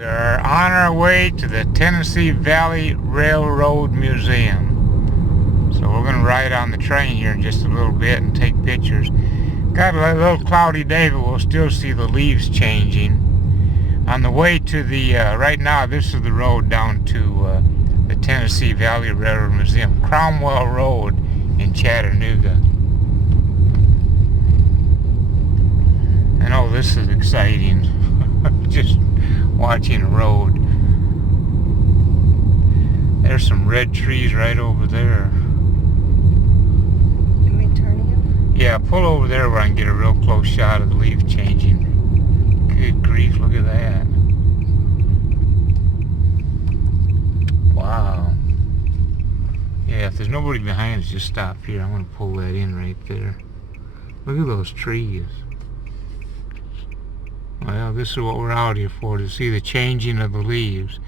We are on our way to the Tennessee Valley Railroad Museum. So we're going to ride on the train here in just a little bit and take pictures. Got a little cloudy day, but we'll still see the leaves changing. On the way to the, right now this is the road down to the Tennessee Valley Railroad Museum. Cromwell Road in Chattanooga. I know this is exciting. Just watching a road. There's some red trees right over there. Can we turn here? Yeah, pull over there where I can get a real close shot of the leaf changing. Good grief, look at that. Wow. Yeah, if there's nobody behind us, just stop here. I'm going to pull that in right there. Look at those trees. Well, this is what we're out here for, to see the changing of the leaves.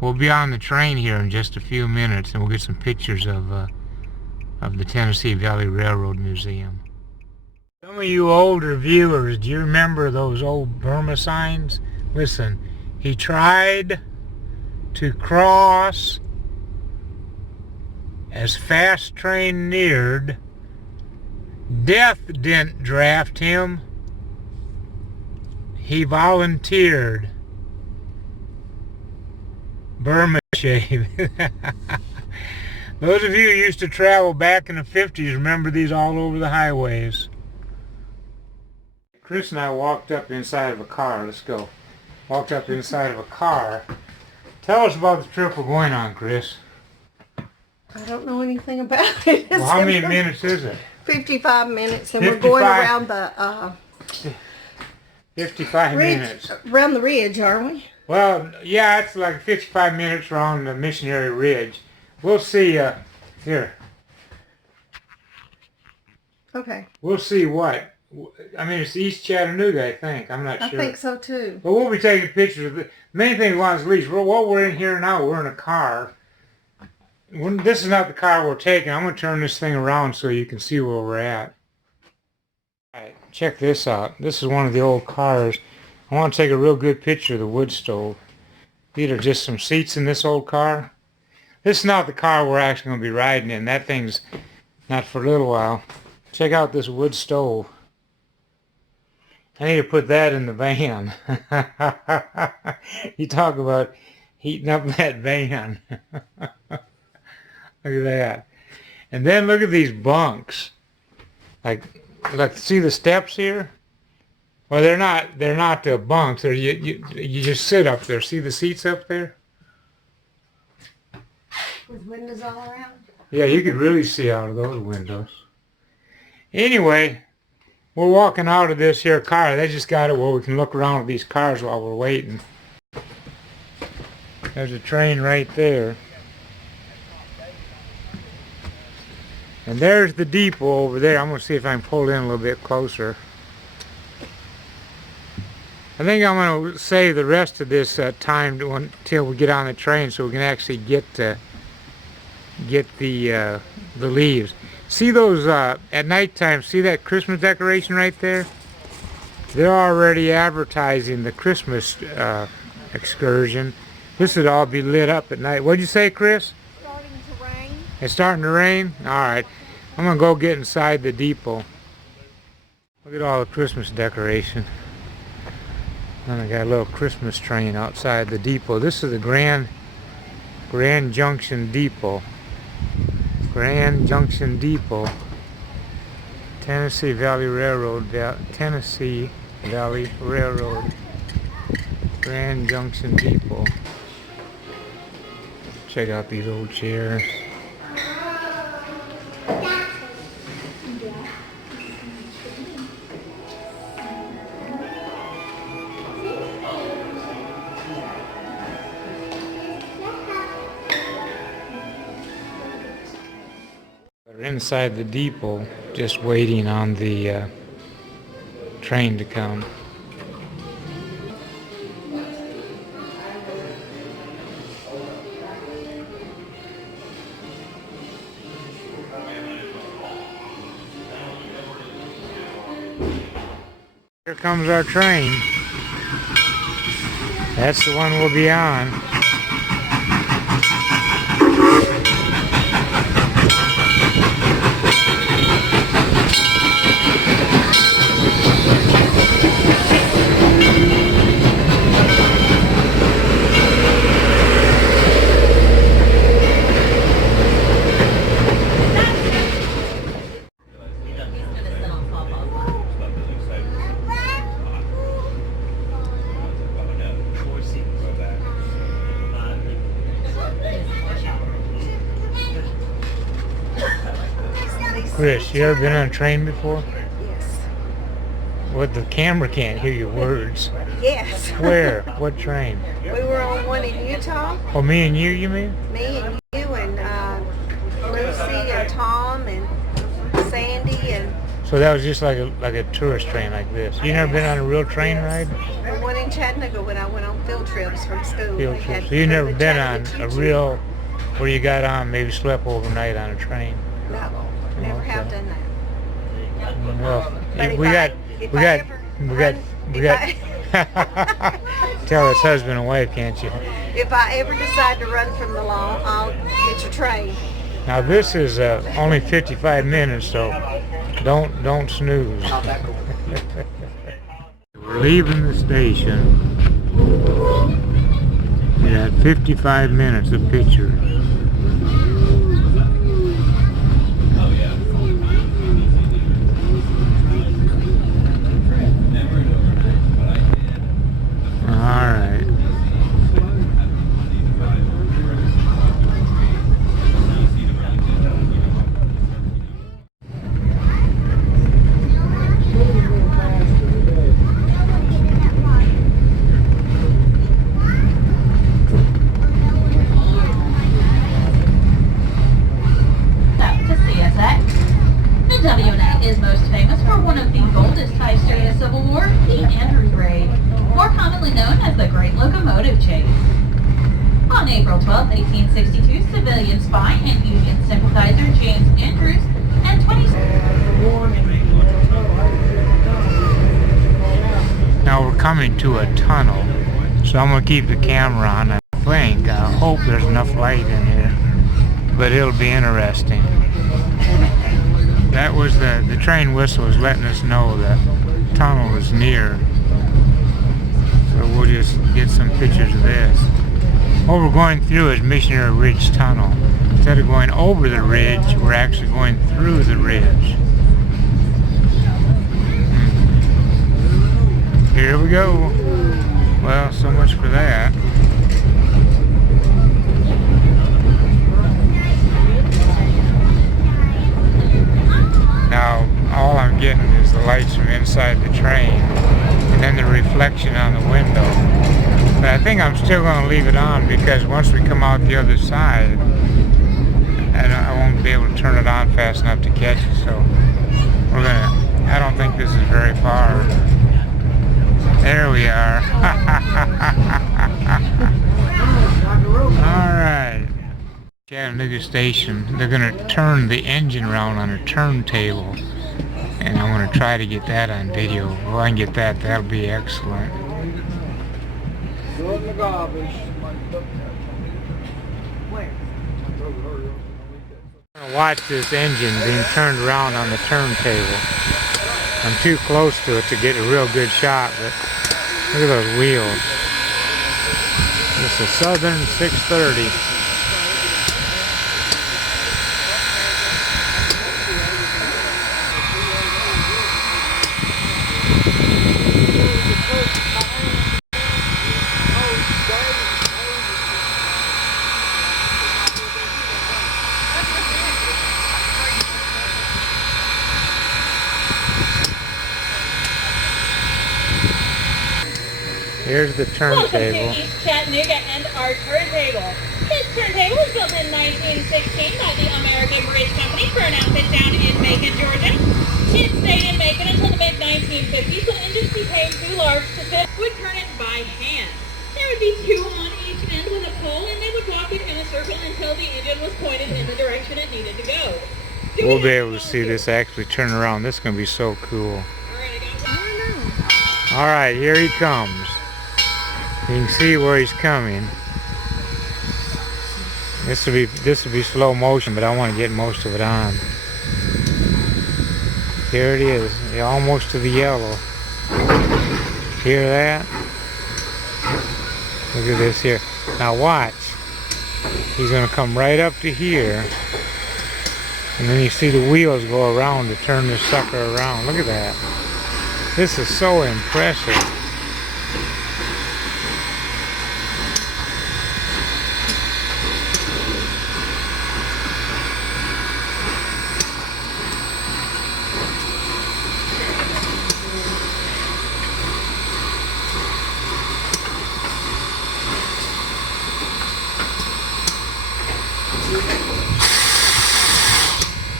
We'll be on the train here in just a few minutes, and we'll get some pictures of the Tennessee Valley Railroad Museum. Some of you older viewers, do you remember those old Burma signs? Listen, he tried to cross as fast train neared. Death didn't draft him. He volunteered. Burma shave. Those of you who used to travel back in the 50s remember these all over the highways. Chris and I walked up inside of a car. Let's go. Walked up inside of a car. Tell us about the trip we're going on, Chris. I don't know anything about it. Well, how many minutes is it? 55 minutes, and 55? we're going around the 55 ridge, minutes. around the ridge, aren't we? Well, yeah, it's like 55 minutes around the Missionary Ridge. We'll see, here. Okay. We'll see what. I mean, it's East Chattanooga, I think. I'm not sure. I think so, too. But we'll be taking pictures of it. The main thing we want is leaves. While we're in here now, we're in a car. This is not the car we're taking. I'm going to turn this thing around so you can see where we're at. Alright, check this out. This is one of the old cars. I want to take a real good picture of the wood stove. These are just some seats in this old car. This is not the car we're actually going to be riding in. That thing's not for a little while. Check out this wood stove. I need to put that in the van. You talk about heating up that van. Look at that. And then look at these bunks. Like see the steps here? Well, they're not the bunks. They're you just sit up there. See the seats up there? With windows all around? Yeah, you could really see out of those windows. Anyway, we're walking out of this here car. They just got it where we can look around at these cars while we're waiting. There's a train right there. And there's the depot over there. I'm going to see if I can pull in a little bit closer. I think I'm going to save the rest of this time until we get on the train so we can actually get the leaves. See those at nighttime, see that Christmas decoration right there? They're already advertising the Christmas excursion. This would all be lit up at night. What'd you say, Chris? Starting to rain. It's starting to rain? Alright. I'm going to go get inside the depot. Look at all the Christmas decoration. And I got a little Christmas train outside the depot. This is the Grand Junction Depot. Grand Junction Depot. Tennessee Valley Railroad. Tennessee Valley Railroad. Grand Junction Depot. Check out these old chairs. We're inside the depot, just waiting on the train to come. Here comes our train. That's the one we'll be on. Chris, you ever been on a train before? Yes. Well, the camera can't hear your words. Yes. Where? What train? We were on one in Utah. Oh, me and you mean? Me and you and Lucy and Tom and Sandy and So that was just like a tourist train like this. You never been on a real train ride? the one in Chattanooga when I went on field trips from school. Field We trip. had So you to go never to been on Chattanooga a Choo-choo. real, where you got on, maybe slept overnight on a train? No, never have Okay. done that. Well, But we got. Tell us husband and wife, can't you? If I ever decide to run from the law, I'll get your train. Now this is only 55 minutes, so don't snooze. We're leaving the station. We got 55 minutes of pictures. All right. To CSX. The WNA is most famous for one of the boldest heists during the Civil War, the Andrews Raid, more commonly known as the Great Locomotive Chase. On April 12, 1862, civilian spy and Union sympathizer James Andrews and 20... Now we're coming to a tunnel, so I'm gonna keep the camera on. I hope there's enough light in here, but it'll be interesting. That was the train whistle was letting us know the tunnel was near. So we'll just get some pictures of this. What we're going through is Missionary Ridge Tunnel. Instead of going over the ridge, we're actually going through the ridge. Here we go. Well, so much for that. Now, all I'm getting is the lights from inside the train and then the reflection on the window. But I think I'm still going to leave it on because once we come out the other side, I won't be able to turn it on fast enough to catch it. So I don't think this is very far. There we are. All right. Chattanooga Station. They're going to turn the engine around on a turntable. And I'm going to try to get that on video. If I can get that, that'll be excellent. I'm going to watch this engine being turned around on the turntable. I'm too close to it to get a real good shot, but look at those wheels. It's a Southern 630. Here's the turntable. Welcome to East Chattanooga and our turntable. This turntable was built in 1916 by the American Bridge Company for an outfit down in Macon, Georgia. It stayed in Macon until the mid-1950s when engines became too large to fit. Would turn it by hand. There would be two on each end with a pole, and they would walk it in a circle until the engine was pointed in the direction it needed to go. We'll be able to see this actually turn around. This is going to be so cool. All right, I got one. All right, here he comes. You can see where he's coming. This will be slow motion, but I want to get most of it on. Here it is, almost to the yellow. Hear that? Look at this here. Now watch. He's going to come right up to here. And then you see the wheels go around to turn the sucker around. Look at that. This is so impressive.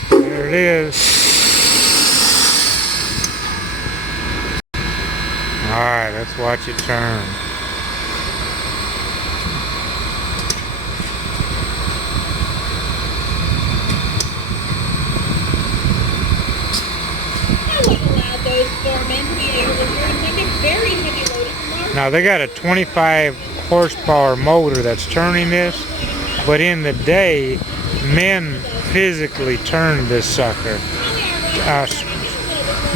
There it is. Alright, let's watch it turn. And what allowed those 4 men to be able to turn something very heavy loaded and large? Now they got a 25 horsepower motor that's turning this, but in the day, men physically turned this sucker.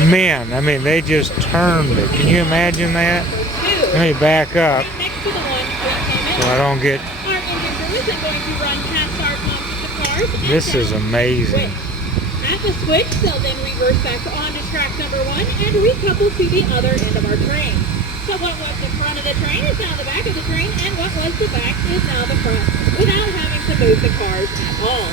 Men, I mean, they just turned it. Can you imagine that? Let me back up so I don't get... This is amazing. At the switch, they'll then reverse back onto track number 1 and recouple to the other end of our train. So what was the front of the train is now the back of the train, and what was the back is now the front, without having to move the cars at all.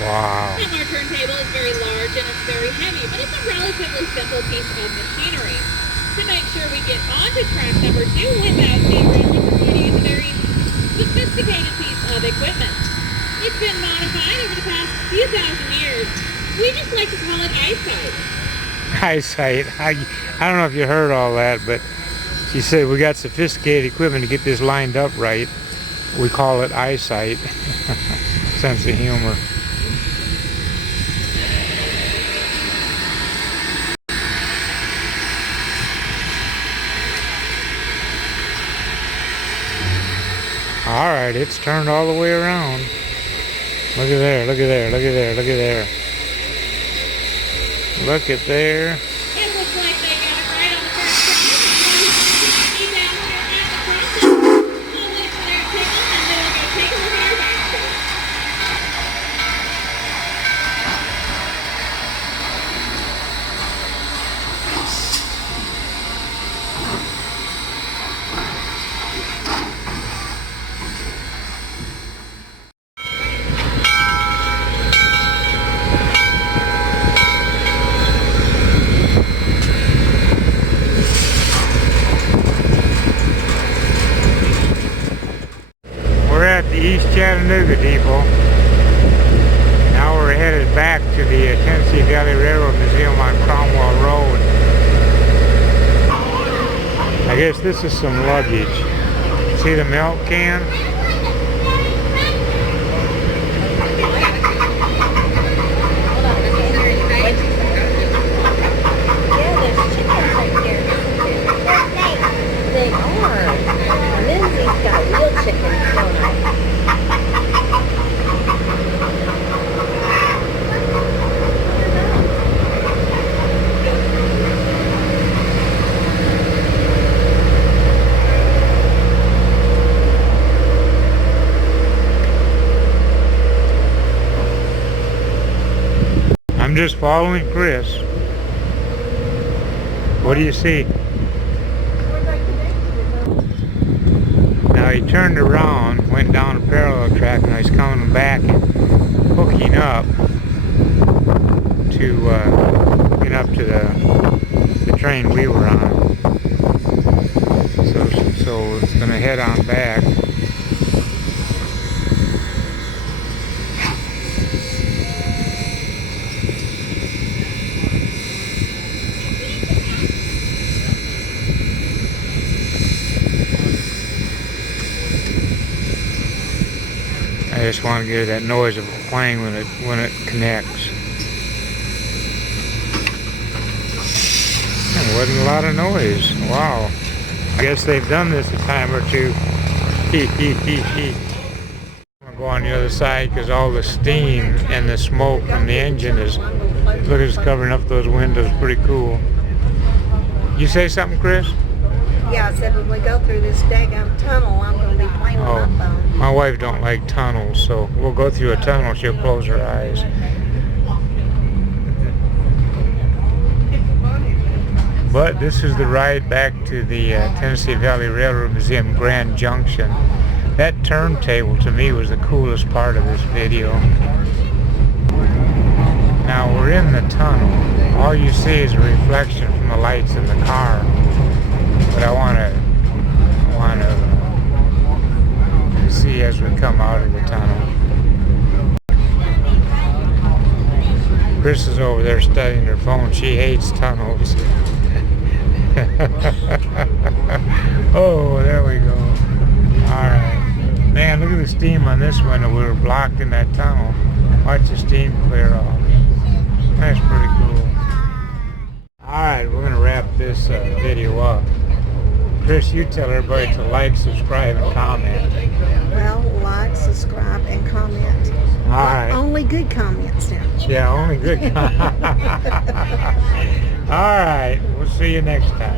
Wow. And our turntable is very large and it's very heavy, but it's a relatively simple piece of machinery. To make sure we get onto track number 2 without derailing, we're going to use a very sophisticated piece of equipment. It's been modified over the past few thousand years. We just like to call it eyesight. Eyesight. I don't know if you heard all that, but she said we got sophisticated equipment to get this lined up right. We call it eyesight. Sense of humor. Alright, it's turned all the way around. Look at there, look at there, look at there, look at there. Look at there. It looks like they got it right on the first turn. Down here at the crossing. We'll wait for their signal and then we'll go take a look at our basket. East Chattanooga depot. Now we're headed back to the Tennessee Valley Railroad Museum on Cromwell Road. I guess this is some luggage. See the milk can? They are. Lindsay's got real chickens, don't I? I'm just following Chris. What do you see? Now he turned around, went down a parallel track, and he's coming back and hooking up to get up to the train we were on. So it's going to head on back. just want to hear that noise of a plane when it connects. There wasn't a lot of noise. Wow. I guess they've done this a time or two. I'll go on the other side because all the steam and the smoke from the engine is, look, it's covering up those windows. Pretty cool. You say something, Chris? Yeah, I said when we go through this daggum tunnel, I'm going to be playing with my phone. My wife don't like tunnels, so we'll go through a tunnel. She'll close her eyes. But this is the ride back to the Tennessee Valley Railroad Museum, Grand Junction. That turntable to me was the coolest part of this video. Now we're in the tunnel. All you see is a reflection from the lights in the car. But I want to see as we come out of the tunnel. Chris is over there studying her phone. She hates tunnels. Oh, there we go. Alright. Man, look at the steam on this window. We were blocked in that tunnel. Watch the steam clear off. That's pretty cool. Alright, we're going to wrap this video up. Chris, you tell everybody to like, subscribe, and comment. Well, like, subscribe, and comment. Alright. Only good comments now. Yeah, only good comments. Alright, we'll see you next time.